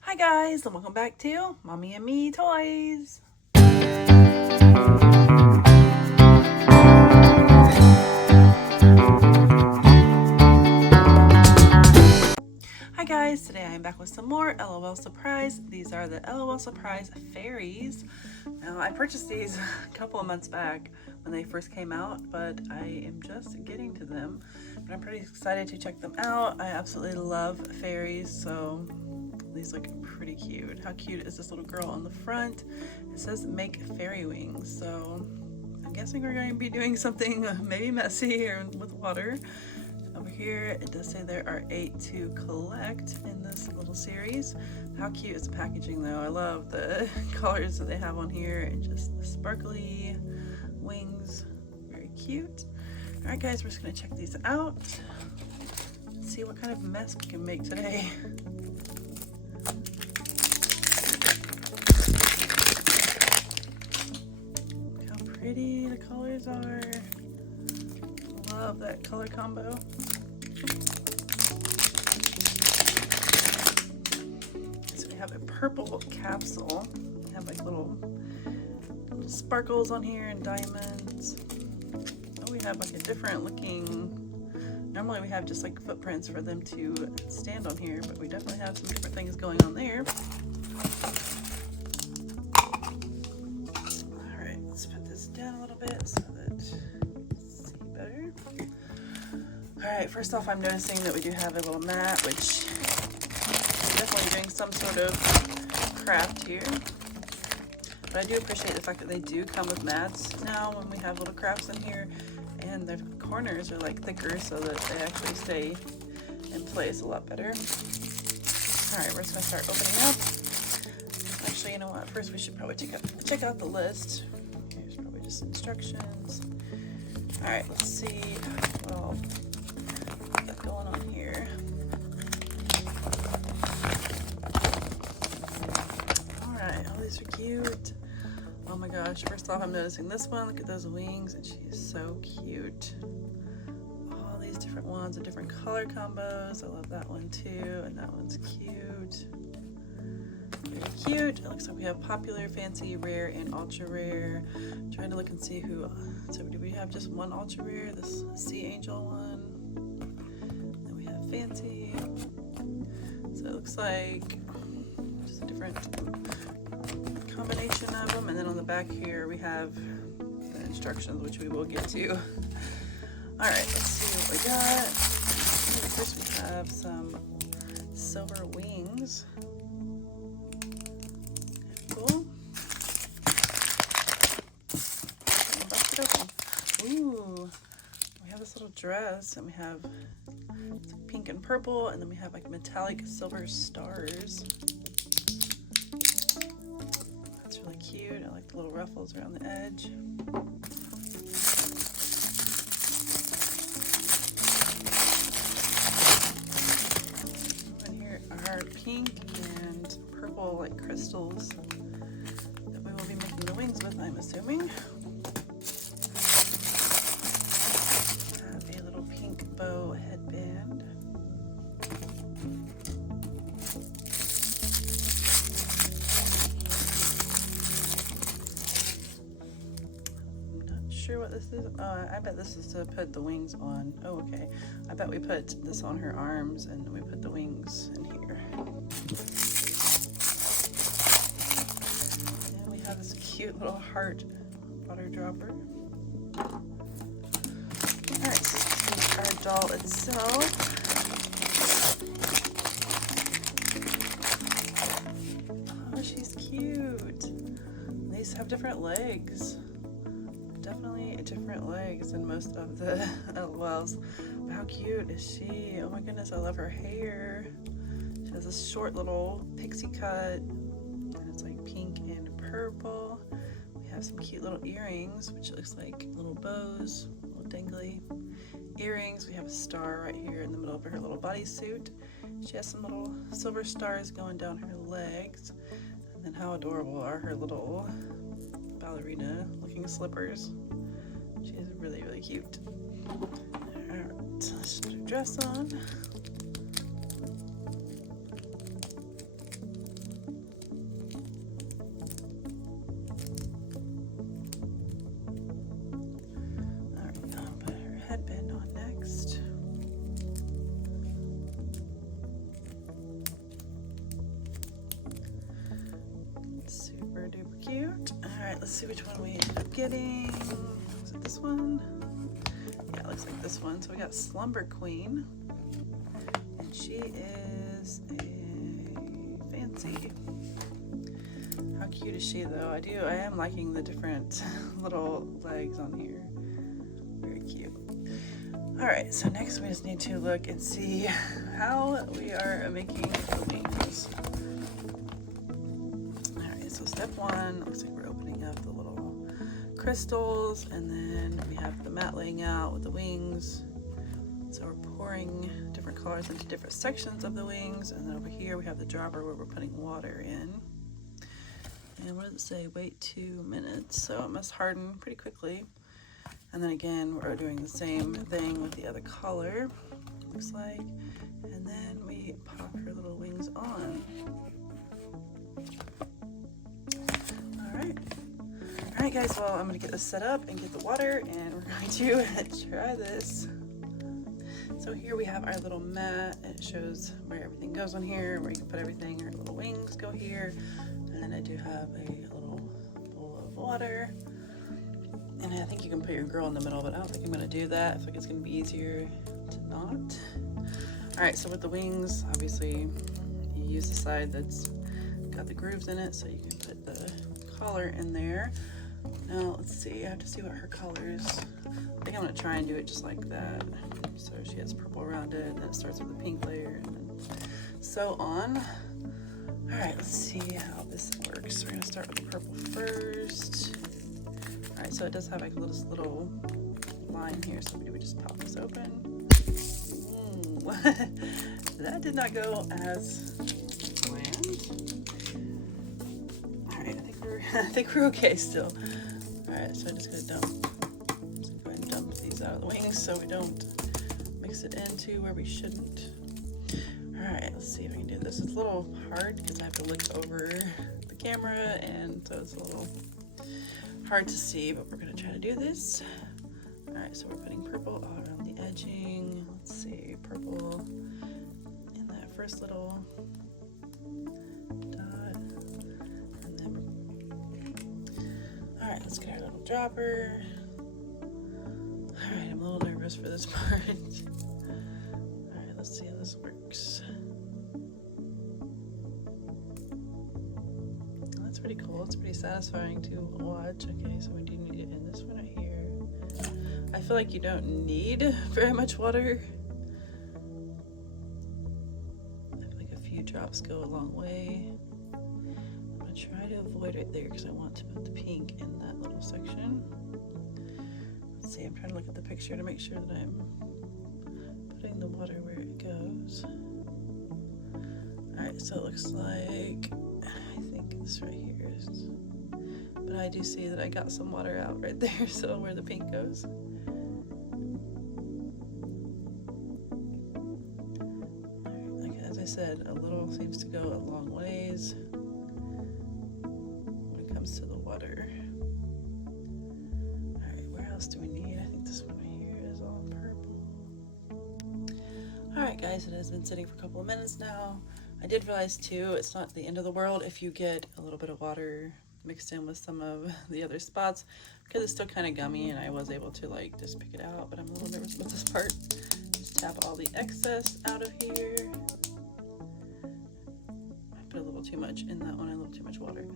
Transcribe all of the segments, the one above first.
Hi guys, and welcome back to Mommy and Me Toys. Hi guys, today I am back with some more l.o.l Surprise. These are the l.o.l Surprise Fairies. Now I purchased these a couple of months back when they first came out, but I am just getting to them. But I'm pretty excited to check them out. I absolutely love fairies, so these look pretty cute. How cute is this little girl on the front? It says make fairy wings, so I'm guessing we're going to be doing something maybe messy or with water. Over here it does say there are 8 to collect in this little series. How cute is the packaging though? I love the colors that they have on here and just the sparkly wings. Very cute. Alright guys, we're just going to check these out. See what kind of mess we can make today. Pretty the colors are. Love that color combo. So we have a purple capsule. We have like little sparkles on here and diamonds. Oh, we have like a different looking. Normally we have just like footprints for them to stand on here, but we definitely have some different things going on there. Down a little bit so that you can see better. Alright, first off I'm noticing that we do have a little mat, which is definitely doing some sort of craft here. But I do appreciate the fact that they do come with mats now when we have little crafts in here, and the corners are like thicker so that they actually stay in place a lot better. Alright, we're just going to start opening up. Actually, you know what, first we should probably check out the list. Instructions. All right, let's see what all we got going on here. All right, oh, these are cute. Oh my gosh, first off I'm noticing this one. Look at those wings, and she is so cute. All these different ones are different color combos. I love that one too, and that one's cute. Very cute. It looks like we have popular, fancy, rare, and ultra rare. I'm trying to look and see who. So do we have just one ultra rare? This Sea Angel one. Then we have fancy. So it looks like just a different combination of them. And then on the back here we have the instructions, which we will get to. All right, let's see what we got. First we have some silver wings. Cool. Bust it open. Ooh, we have this little dress, and we have pink and purple, and then we have like metallic silver stars. That's really cute. I like the little ruffles around the edge. And here are pink and purple like crystals that we will be making the wings with, I'm assuming. Have a little pink bow headband. I'm not sure what this is. I bet this is to put the wings on. Oh, okay. I bet we put this on her arms and then we put the wings in here. Have this cute little heart water dropper. Alright, so this is our doll itself. Oh, she's cute. These have different legs. Definitely different legs than most of the l.o.l's. How cute is she? Oh my goodness, I love her hair. She has a short little pixie cut. It's like pink and purple. We have some cute little earrings, which looks like little bows, little dangly earrings. We have a star right here in the middle of her little bodysuit. She has some little silver stars going down her legs. And then how adorable are her little ballerina looking slippers. She is really, really cute. Alright, let's put her dress on. let's see which one we ended up getting. Was it this one? Yeah, it looks like this one. So we got Slumber Queen, and she is a fancy. How cute is she though? I am liking the different little legs on here. Very cute. All right, so next we just need to look and see how we are making the wings. All right, so step one, looks like we're opening up the little crystals, and then we have the mat laying out with the wings. So we're pouring different colors into different sections of the wings, and then over here we have the dropper where we're putting water in. And what does it say? Wait 2 minutes, so it must harden pretty quickly. And then again, we're doing the same thing with the other color, looks like. And then we pop her little wings on. All right guys, well, I'm gonna get this set up and get the water, and we're going to try this. So here we have our little mat, and it shows where everything goes on here, where you can put everything. Our little wings go here. And then I do have a little bowl of water. And I think you can put your girl in the middle, but I don't think I'm gonna do that. I feel like it's gonna be easier to not. All right, so with the wings, obviously you use the side that's got the grooves in it, so you can put the collar in there. Now let's see, I have to see what her color is. I think I'm gonna try and do it just like that. So she has purple around it, and then it starts with a pink layer, and then so on. All right, let's see how this works. We're gonna start with the purple first. All right, so it does have like a little line here, so maybe we just pop this open. Ooh, that did not go as planned. All right, I think we're okay still. All right, so I'm just gonna go ahead and dump these out of the wings so we don't mix it into where we shouldn't. All right, let's see if we can do this. It's a little hard because I have to look over the camera, and so it's a little hard to see, but we're gonna try to do this. All right, so we're putting purple all around the edging. Let's see, purple in that first little dot, and then, all right, let's get our little dropper. All right, I'm a little nervous for this part. All right, let's see how this works. That's pretty cool. It's pretty satisfying to watch. Okay, so we do need it in this one right here. I feel like you don't need very much water. I feel like a few drops go a long way. I'm gonna try to avoid it there because I want to put the pink in that little section. Let's see, I'm trying to look at the picture to make sure that I'm putting the water where it goes. All right, so it looks like, I think this right here is, but I do see that I got some water out right there, so where the pink goes. All right, like as I said, a little seems to go a long ways when it comes to the water. All right, where else do we need? I think this one right here is all purple. All right, guys, it has been sitting for a couple of minutes now. I did realize too, it's not the end of the world if you get a little bit of water mixed in with some of the other spots, because it's still kind of gummy, and I was able to like just pick it out, but I'm a little nervous about this part. Just tap all the excess out of here. I put a little too much in that one, a little too much water.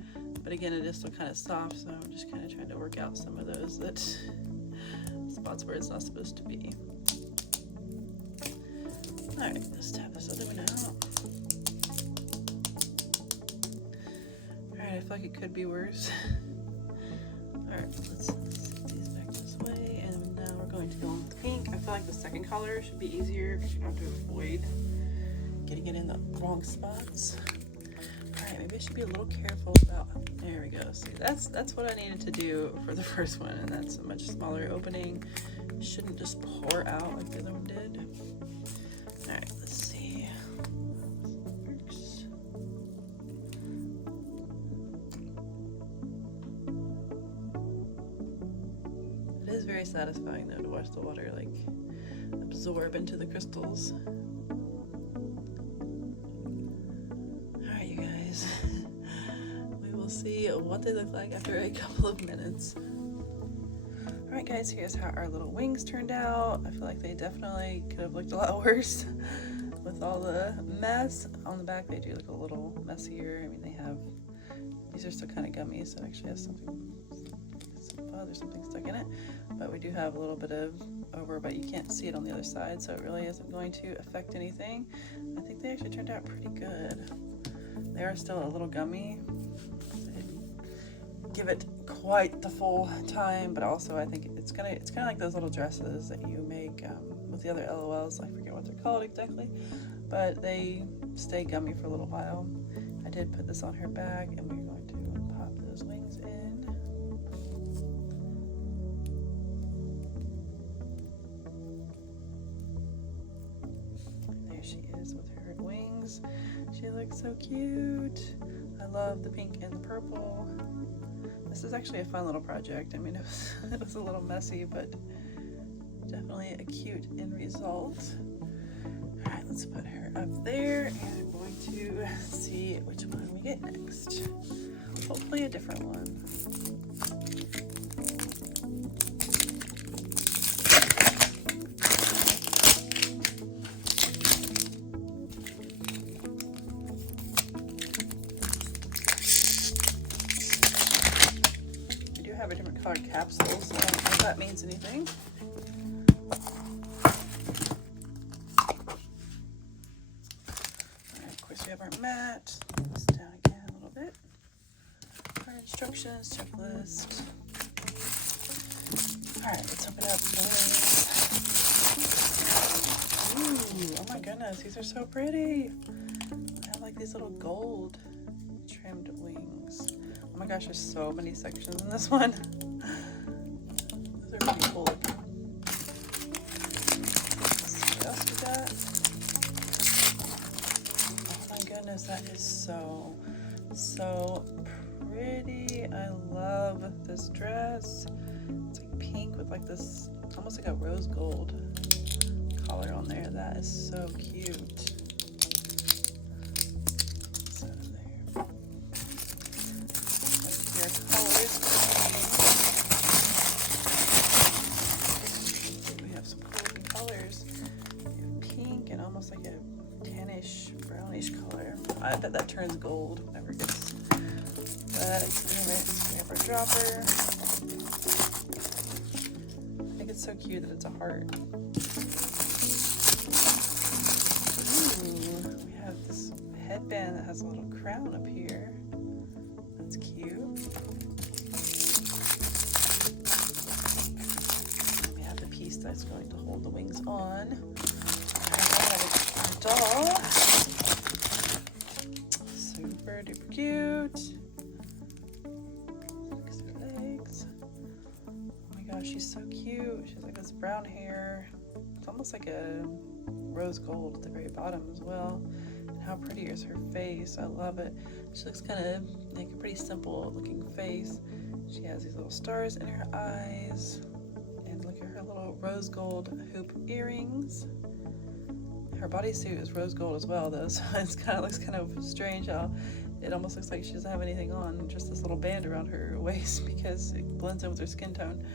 But again, it is still kind of soft, so I'm just kind of trying to work out some of those spots where it's not supposed to be. All right, let's tap this other one out. I feel like it could be worse. All right, let's set these back this way, and now we're going to go on with the pink. I feel like the second color should be easier because you don't have to avoid getting it in the wrong spots. All right, maybe I should be a little careful about, there we go. See, that's what I needed to do for the first one, and that's a much smaller opening. It shouldn't just pour out like the other one did. All right, let's see. It is very satisfying though to watch the water like absorb into the crystals. Alright, you guys. We will see what they look like after a couple of minutes. Alright guys, here's how our little wings turned out. I feel like they definitely could have looked a lot worse with all the mess. On the back they do look a little messier. I mean, they have, these are still kind of gummy, so it actually has something, some fuzz or something stuck in it. But we do have a little bit of over, but you can't see it on the other side, so it really isn't going to affect anything. I think they actually turned out pretty good. They are still a little gummy. Give it quite the full time, but also I think it's kind of like those little dresses that you make with the other l.o.l's. I forget what they're called exactly, but they stay gummy for a little while. I did put this on her bag, and we're going to pop those wings in. There she is with her wings. She looks so cute. I love the pink and the purple. This is actually a fun little project. I mean, it was a little messy, but definitely a cute end result. All right, let's put her up there, and I'm going to see which one we get next. Hopefully a different one. Have a different colored capsules, so I don't know if that means anything. Alright, of course we have our mat. This down again a little bit. Our instructions, checklist. Alright, let's open up the wings. Ooh, oh my goodness, these are so pretty. I have like these little gold trimmed wings. Oh my gosh, there's so many sections in this one. Those are pretty cool looking. Let's see what else we got. Oh my goodness, that is so pretty. I love this dress. It's like pink with like this, almost like a rose gold collar on there. That is so cute. Almost like a tannish, brownish color. I bet that turns gold whenever it gets wet. Anyway, we have our dropper. I think it's so cute that it's a heart. Ooh, we have this headband that has a little crown up here. That's cute. We have the piece that's going to hold the wings on. Doll. Super duper cute. Look at her legs. Oh my gosh, she's so cute. She's like this brown hair. It's almost like a rose gold at the very bottom as well. And how pretty is her face? I love it. She looks kind of like a pretty simple looking face. She has these little stars in her eyes. And look at her little rose gold hoop earrings. Her bodysuit is rose gold as well, though, so it looks kind of strange how it almost looks like she doesn't have anything on, just this little band around her waist because it blends in with her skin tone.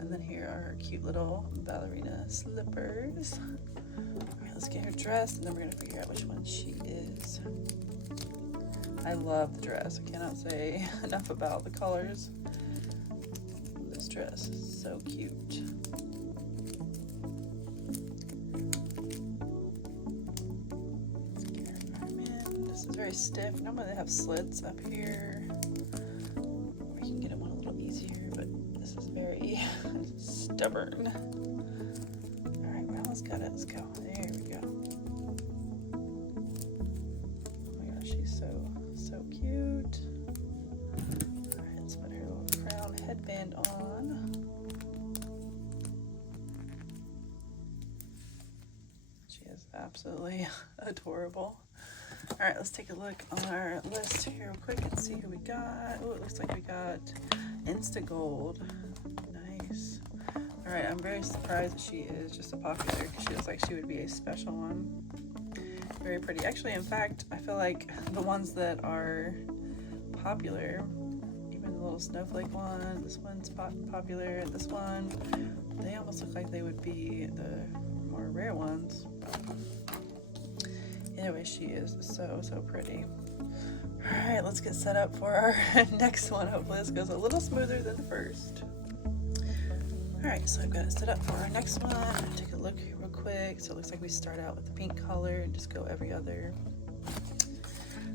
And then here are her cute little ballerina slippers. Alright, let's get her dressed, and then we're going to figure out which one she is. I love the dress. I cannot say enough about the colors. This dress is so cute. It's very stiff. Normally they have slits up here, or you can get them on a little easier, but this is very stubborn. Alright, well, let's got it. Let's go. There we go. Oh my gosh, she's so cute. Alright, let's put her little crown headband on. She is absolutely adorable. All right, let's take a look on our list here real quick and see who we got. Oh, it looks like we got Insta Gold. Nice. All right, I'm very surprised that she is just a popular because she looks like she would be a special one. Very pretty. Actually, in fact, I feel like the ones that are popular. Even the little snowflake one, this one's popular, and this one, they almost look like they would be the more rare ones. Anyway, she is so pretty. All right, let's get set up for our next one. Hopefully this goes a little smoother than the first. All right, so I've got it set up for our next one. Take a look real quick. So it looks like we start out with the pink color and just go every other.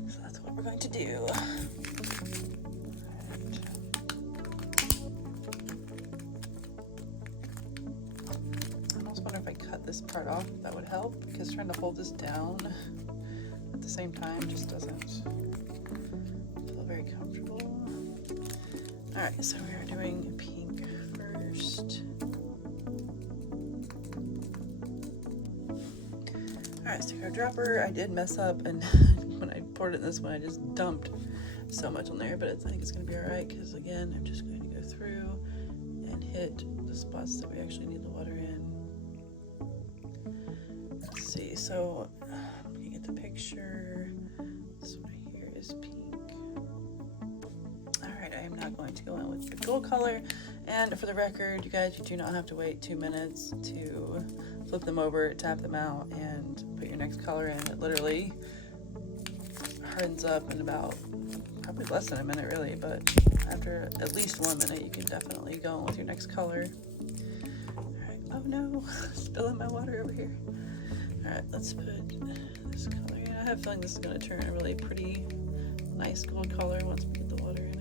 So that's what we're going to do. I almost wonder if I cut this part off, if that would help, because trying to hold this down at the same time just doesn't feel very comfortable. All right, so we are doing pink first. All right, so our dropper, I did mess up, and when I poured it in this one, I just dumped so much on there, but I think it's gonna be all right, because again, I'm just going to go through and hit the spots that we actually need the water in. Let's see, so looking at the picture, this one right here is pink. I am not going to go in with the gold color, and for the record, you guys, you do not have to wait 2 minutes to flip them over, tap them out, and put your next color in. It literally hardens up in about probably less than a minute, really, but after at least 1 minute, you can definitely go in with your next color. All right, oh no, spilling my water over here. All right, let's put this color in. I have a feeling this is going to turn a really pretty, nice gold color once we get the water in it.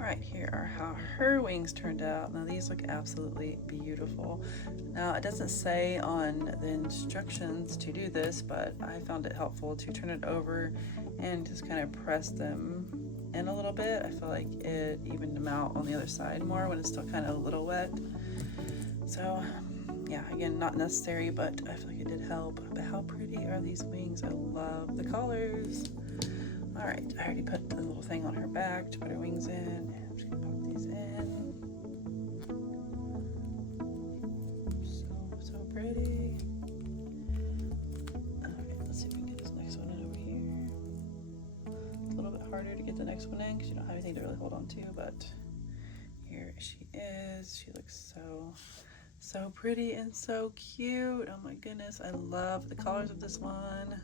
All right, here are how her wings turned out. Now these look absolutely beautiful. Now it doesn't say on the instructions to do this, but I found it helpful to turn it over and just kind of press them in a little bit. I feel like it evened them out on the other side more when it's still kind of a little wet. So yeah, again, not necessary, but I feel like it did help. But how pretty are these wings? I love the colors. All right, I already put the little thing on her back to put her wings in. I'm just gonna pop these in. So pretty. Okay, let's see if we can get this next one in over here. It's a little bit harder to get the next one in because you don't have anything to really hold on to, but here she is. She looks so pretty and so cute. Oh my goodness, I love the colors of this one.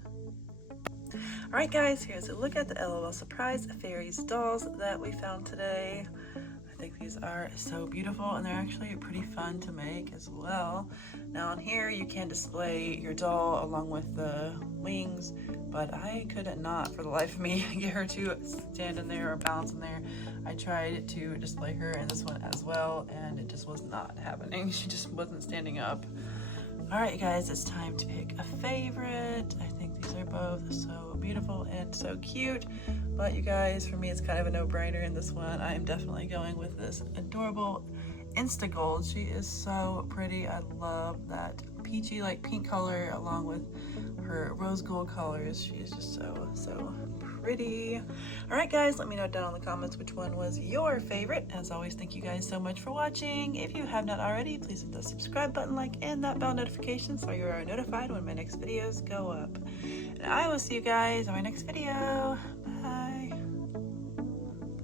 All right, guys, here's a look at the l.o.l Surprise Fairies dolls that we found today. I think these are so beautiful, and they're actually pretty fun to make as well. Now on here, you can display your doll along with the wings, but I could not for the life of me get her to stand in there or balance in there. I tried to display her in this one as well, and it just was not happening. She just wasn't standing up. All right, guys, it's time to pick a favorite. I think these are both so beautiful and so cute, but you guys, for me, it's kind of a no-brainer in this one. I am definitely going with this adorable Insta Gold. She is so pretty. I love that peachy, like pink color along with her rose gold colors. She is just so pretty. All right, guys, let me know down in the comments which one was your favorite. As always, thank you guys so much for watching. If you have not already, please hit the subscribe button, like, and that bell notification so you are notified when my next videos go up. And I will see you guys in my next video. Bye.